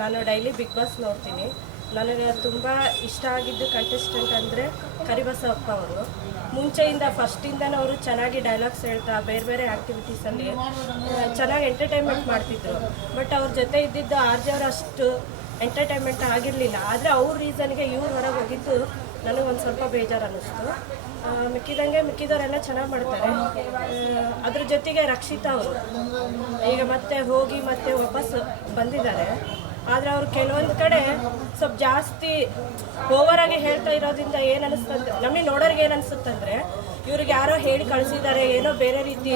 ನಾನು daily big boss ನೋಡ್ತೀನಿ. ನನಗೆ ತುಂಬ ಇಷ್ಟ ಆಗಿದ್ದು ಕಂಟೆಸ್ಟೆಂಟ್ ಅಂದರೆ ಕರಿಬಸವಪ್ಪ ಅವರು. ಮುಂಚೆಯಿಂದ ಫಸ್ಟಿಂದನೂ ಅವರು ಚೆನ್ನಾಗಿ ಡೈಲಾಗ್ಸ್ ಹೇಳ್ತಾ, ಬೇರೆ ಬೇರೆ ಆ್ಯಕ್ಟಿವಿಟೀಸಲ್ಲಿ ಚೆನ್ನಾಗಿ ಎಂಟರ್ಟೈನ್ಮೆಂಟ್ ಮಾಡ್ತಿದ್ರು. ಬಟ್ ಅವ್ರ ಜೊತೆ ಇದ್ದಿದ್ದು ಆರ್ ಜಿ ಅಷ್ಟು ಎಂಟರ್ಟೈನ್ಮೆಂಟ್ ಆಗಿರಲಿಲ್ಲ. ಆದರೆ ಅವ್ರ ರೀಸನ್ಗೆ ಇವ್ರು ಹೊರಗೆ ಹೋಗಿದ್ದು ನನಗೆ ಒಂದು ಸ್ವಲ್ಪ ಬೇಜಾರು ಅನ್ನಿಸ್ತು. ಮಿಕ್ಕಿದಂಗೆ ಮಿಕ್ಕಿದವರೆಲ್ಲ ಚೆನ್ನಾಗಿ ಮಾಡ್ತಾರೆ. ಅದ್ರ ಜೊತೆಗೆ ರಕ್ಷಿತಾ ಅವರು. ಈಗ ಮತ್ತೆ ಹೋಗಿ ಮತ್ತೆ ವಾಪಸ್ ಬಂದಿದ್ದಾರೆ. ಆದರೆ ಅವರು ಕೆಲವೊಂದು ಕಡೆ ಸ್ವಲ್ಪ ಜಾಸ್ತಿ ಓವರಾಗಿ ಹೇಳ್ತಾ ಇರೋದ್ರಿಂದ ಏನು ಅನಿಸ್ತಂದ್ರೆ ನಮಗೆ ನೋಡೋರ್ಗೆ ಏನು ಅನಿಸುತ್ತಂದ್ರೆ ಇವ್ರಿಗೆ ಯಾರೋ ಹೇಳಿ ಕಳಿಸಿದ್ದಾರೆ ಏನೋ ಬೇರೆ ರೀತಿ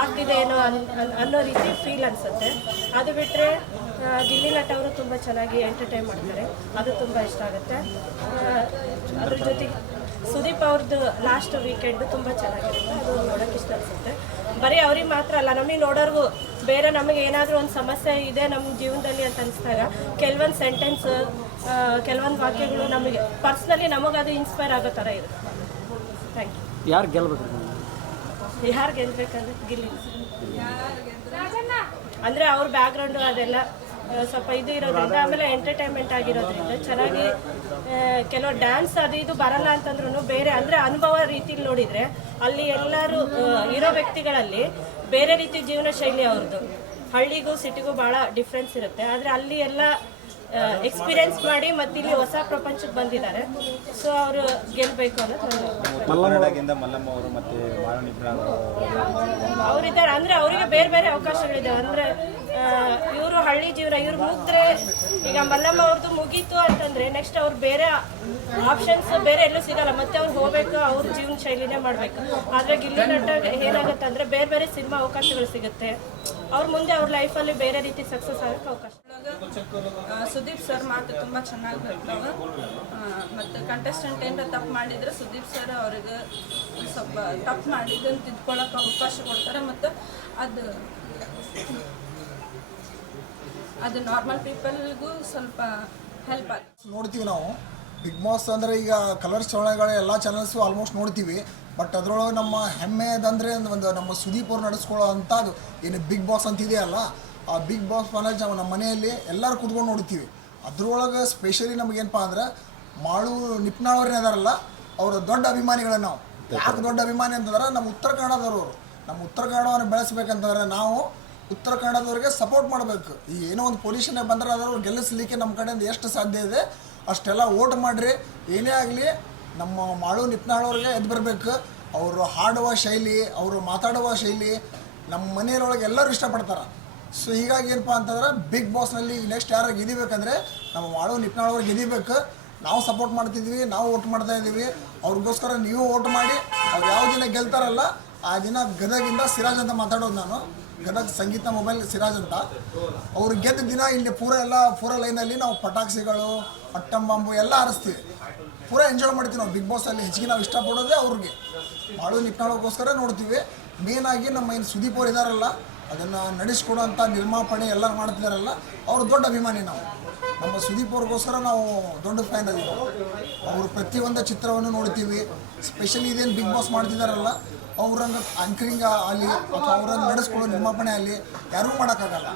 ಆಗ್ತಿದೆ ಏನೋ ಅನ್, ಅನ್- ಅನ್ನೋ ರೀತಿ ಫೀಲ್ ಅನ್ಸುತ್ತೆ. ಅದು ಬಿಟ್ಟರೆ ಗಿಲ್ಲಿ ನಟ ಅವರು ತುಂಬ ಚೆನ್ನಾಗಿ ಎಂಟರ್ಟೈನ್ ಮಾಡ್ತಾರೆ. ಅದು ತುಂಬ ಇಷ್ಟ ಆಗುತ್ತೆ. ಅದ್ರ ಜೊತೆಗೆ ಸುದೀಪ್ ಅವ್ರದ್ದು ಲಾಸ್ಟ್ ವೀಕೆಂಡ್ ತುಂಬ ಚೆನ್ನಾಗಿರುತ್ತೆ. ಅದು ನೋಡೋಕೆ ಇಷ್ಟ ಅನಿಸುತ್ತೆ. ಬರೀ ಅವ್ರಿಗೆ ಮಾತ್ರ ಅಲ್ಲ, ನಮಗೆ ನೋಡೋರ್ಗು ಬೇರೆ ನಮಗೆ ಏನಾದರೂ ಒಂದು ಸಮಸ್ಯೆ ಇದೆ ನಮ್ಮ ಜೀವನದಲ್ಲಿ ಅಂತ ಅನಿಸ್ತಾರೆ ಕೆಲವೊಂದು ಸೆಂಟೆನ್ಸ್ ಕೆಲವೊಂದು ವಾಕ್ಯಗಳು ನಮಗೆ ಪರ್ಸ್ನಲಿ ನಮಗೆ ಅದು ಇನ್ಸ್ಪೈರ್ ಆಗೋ ಥರ ಇದೆ. ಥ್ಯಾಂಕ್ ಯಾರು ಗೆಲ್ಬೇಕು ಯು ಯಾರು ಗೆಲ್ಬೇಕಂದ್ರೆ ಗಿಲ್ಲಿ. ಅಂದರೆ ಅವ್ರ ಬ್ಯಾಕ್ಗ್ರೌಂಡು ಅದೆಲ್ಲ ಸ್ವಲ್ಪ ಇದು ಇರೋದ್ರಿಂದ, ಆಮೇಲೆ ಎಂಟರ್ಟೈನ್ಮೆಂಟ್ ಆಗಿರೋದ್ರಿಂದ ಚೆನ್ನಾಗಿ ಕೆಲವು ಡ್ಯಾನ್ಸ್ ಅದು ಇದು ಬರಲ್ಲ ಅಂತಂದ್ರೂ ಬೇರೆ, ಅಂದರೆ ಅನುಭವ ರೀತಿಲಿ ನೋಡಿದರೆ ಅಲ್ಲಿ ಎಲ್ಲರೂ ಇರೋ ವ್ಯಕ್ತಿಗಳಲ್ಲಿ ಬೇರೆ ರೀತಿ ಜೀವನ ಶೈಲಿ ಅವ್ರದ್ದು ಹಳ್ಳಿಗೂ ಸಿಟಿಗೂ ಭಾಳ ಡಿಫ್ರೆನ್ಸ್ ಇರುತ್ತೆ. ಆದರೆ ಅಲ್ಲಿ ಎಲ್ಲ ಎಕ್ಸ್ಪೀರಿಯನ್ಸ್ ಮಾಡಿ ಮತ್ತೆ ಇಲ್ಲಿ ಹೊಸ ಪ್ರಪಂಚಕ್ಕೆ ಬಂದಿದ್ದಾರೆ. ಸೊ ಅವರು ಗೆಲ್ಲಬೇಕು ಅನ್ನೋದು ಮಲ್ಲಮ್ಮ ಅವರು ಮತ್ತೆ ಅವರಿದ್ದಾರೆ. ಅಂದ್ರೆ ಅವರಿಗೆ ಬೇರೆ ಬೇರೆ ಅವಕಾಶಗಳಿದಾವೆ. ಅಂದ್ರೆ ಇವರು ಹಳ್ಳಿ ಜೀವನ ಇವ್ರು ಮುಗಿದ್ರೆ ಈಗ ಮಲ್ಲಮ್ಮ ಅವ್ರದ್ದು ಮುಗೀತು ಅಂತಂದ್ರೆ ನೆಕ್ಸ್ಟ್ ಅವ್ರು ಬೇರೆ ಆಪ್ಷನ್ಸ್ ಬೇರೆ ಎಲ್ಲೂ ಸಿಗಲ್ಲ. ಮತ್ತೆ ಅವ್ರು ಹೋಗ್ಬೇಕು ಅವ್ರ ಜೀವನ ಶೈಲಿನೇ ಮಾಡ್ಬೇಕು. ಆದ್ರೆ ಗಿಲ್ಲಿ ನಟ ಏನಾಗುತ್ತೆ ಅಂದ್ರೆ ಬೇರೆ ಬೇರೆ ಸಿನಿಮಾ ಅವಕಾಶಗಳು ಸಿಗುತ್ತೆ. ಅವ್ರ ಮುಂದೆ ಅವ್ರ ಲೈಫಲ್ಲಿ ಬೇರೆ ರೀತಿ ಸಕ್ಸಸ್ ಆಗಕ್ಕೆ ಅವಕಾಶ ಸರ್ ಮಾತು ತುಂಬ ಚೆನ್ನಾಗಿ ಬರ್ತಾವ ಮತ್ತು ಕಂಟೆಸ್ಟೆಂಟ್ ಏನಾರ ತಪ್ಪು ಮಾಡಿದರೆ ಸುದೀಪ್ ಸರ್ ಅವ್ರಿಗೆ ಸ್ವಲ್ಪ ತಪ್ಪು ಮಾಡಿದ್ದನ್ನು ತಿದ್ಕೊಳ್ಳೋಕೆ ಅವಕಾಶ ಕೊಡ್ತಾರೆ. ಮತ್ತು ಅದು ಅದು ನಾರ್ಮಲ್ ಪೀಪಲ್ಗೂ ಸ್ವಲ್ಪ ಹೆಲ್ಪ್ ಆಗುತ್ತೆ ನೋಡ್ತೀವಿ ನಾವು. ಬಿಗ್ ಬಾಸ್ ಅಂದರೆ ಈಗ ಕಲರ್ಸ್ ಚಾನಲ್ಗಳ ಎಲ್ಲ ಚಾನಲ್ಸು ಆಲ್ಮೋಸ್ಟ್ ನೋಡ್ತೀವಿ. ಬಟ್ ಅದರೊಳಗೆ ನಮ್ಮ ಹೆಮ್ಮೆದಂದರೆ ಒಂದು ನಮ್ಮ ಸುದೀಪ್ ಅವ್ರು ನಡೆಸ್ಕೊಳ್ಳೋ ಅಂಥದ್ದು ಏನು ಬಿಗ್ ಬಾಸ್ ಅಂತಿದೆಯಲ್ಲ, ಆ ಬಿಗ್ ಬಾಸ್ ಚಾನಲ್ ನಮ್ಮ ಮನೆಯಲ್ಲಿ ಎಲ್ಲರೂ ಕುತ್ಕೊಂಡು ನೋಡ್ತೀವಿ. ಅದ್ರೊಳಗೆ ಸ್ಪೆಷಲಿ ನಮಗೇನಪ್ಪ ಅಂದ್ರೆ ಮಾಳು ನಿಪ್ನಾಳವ್ರನ್ನ ಇದಾರಲ್ಲ, ಅವರ ದೊಡ್ಡ ಅಭಿಮಾನಿಗಳ ನಾವು. ಯಾಕೆ ದೊಡ್ಡ ಅಭಿಮಾನಿ ಅಂತಂದ್ರೆ ನಮ್ಮ ಉತ್ತರ ಕನ್ನಡದವರು ನಮ್ಮ ಉತ್ತರ ಕನ್ನಡವನ್ನು ಬೆಳೆಸ್ಬೇಕಂತಂದ್ರೆ ನಾವು ಉತ್ತರ ಕನ್ನಡದವ್ರಿಗೆ ಸಪೋರ್ಟ್ ಮಾಡಬೇಕು. ಈ ಏನೋ ಒಂದು ಪೊಲೀಷನ್ ಬಂದರೆ ಅದರ ಗೆಲ್ಲಿಸಲಿಕ್ಕೆ ನಮ್ಮ ಕಡೆಯಿಂದ ಎಷ್ಟು ಸಾಧ್ಯ ಇದೆ, ಅಷ್ಟೆಲ್ಲ ಓಟ್ ಮಾಡಿರಿ. ಏನೇ ಆಗಲಿ ನಮ್ಮ ಮಾಳು ನಿಪ್ನಾಳವ್ರಿಗೆ ಎದ್ದು ಬರಬೇಕು. ಅವರು ಹಾಡುವ ಶೈಲಿ, ಅವರು ಮಾತಾಡುವ ಶೈಲಿ, ನಮ್ಮ ಮನೆಯೊಳಗೆ ಎಲ್ಲರೂ ಇಷ್ಟಪಡ್ತಾರೆ. ಸೊ ಹೀಗಾಗಿ ಏನಪ್ಪ ಅಂತಂದ್ರೆ ಬಿಗ್ ಬಾಸ್ನಲ್ಲಿ ನೆಕ್ಸ್ಟ್ ಯಾರು ಗೆದಿಬೇಕಂದ್ರೆ ನಮ್ಮ ಮಾಡೋ ನಿಪ್ನಾಳವ್ರಿಗೆ ಗೆದಿಬೇಕು. ನಾವು ಸಪೋರ್ಟ್ ಮಾಡ್ತಿದ್ವಿ, ನಾವು ಓಟ್ ಮಾಡ್ತಾ ಇದ್ದೀವಿ. ಅವ್ರಿಗೋಸ್ಕರ ನೀವು ಓಟ್ ಮಾಡಿ, ಅವ್ರು ಯಾವ ದಿನ ಗೆಲ್ತಾರಲ್ಲ ಆ ದಿನ ಗದಗಿಂದ ಸಿರಾಜ್ ಅಂತ ಮಾತಾಡೋದು ನಾನು. ಗದಗ ಸಂಗೀತ ಮೊಬೈಲ್ ಸಿರಾಜ್ ಅಂತ. ಅವ್ರು ಗೆದ್ದ ದಿನ ಇಲ್ಲಿ ಪೂರ ಎಲ್ಲ, ಪೂರ ಲೈನಲ್ಲಿ ನಾವು ಪಟಾಕ್ಸಿಗಳು ಅಟ್ಟಂ ಬಾಂಬು ಎಲ್ಲ ಹಾರಿಸ್ತೀವಿ. ಪೂರ ಎಂಜಾಯ್ ಮಾಡ್ತೀವಿ ನಾವು ಬಿಗ್ ಬಾಸಲ್ಲಿ ಹೆಚ್ಚಿಗೆ ನಾವು ಇಷ್ಟಪಡೋದೇ ಅವ್ರಿಗೆ. ಮಾಡು ನಿಪ್ನಾಳೋಕ್ಕೋಸ್ಕರ ನೋಡ್ತೀವಿ. ಮೇನಾಗಿ ನಮ್ಮ ಏನು ಸುದೀಪ್ ಅವ್ರು ಇದಾರಲ್ಲ ಅದನ್ನು ನಡೆಸ್ಕೊಡೋಂಥ ನಿರ್ಮಾಪಣೆ ಎಲ್ಲ ಮಾಡ್ತಿದ್ದಾರಲ್ಲ ಅವರು ದೊಡ್ಡ ಅಭಿಮಾನಿ ನಾವು. ನಮ್ಮ ಸುದೀಪ್ ಅವ್ರಿಗೋಸ್ಕರ ನಾವು ದೊಡ್ಡ ಫ್ಯಾನ್ ಅದೀವಿ ಅವರು ಪ್ರತಿಯೊಂದು ಚಿತ್ರವನ್ನು ನೋಡ್ತೀವಿ. ಸ್ಪೆಷಲಿ ಇದೇನು ಬಿಗ್ ಬಾಸ್ ಮಾಡ್ತಿದ್ದಾರಲ್ಲ ಅವ್ರಂಗೆ ಆಂಕರಿಂಗ್ ಅಲ್ಲಿ ಅಥವಾ ಅವರನ್ನು ನಡೆಸ್ಕೊಳ್ಳೋ ನಿರ್ಮಾಪಣೆ ಅಲ್ಲಿ ಯಾರೂ ಮಾಡೋಕ್ಕಾಗಲ್ಲ.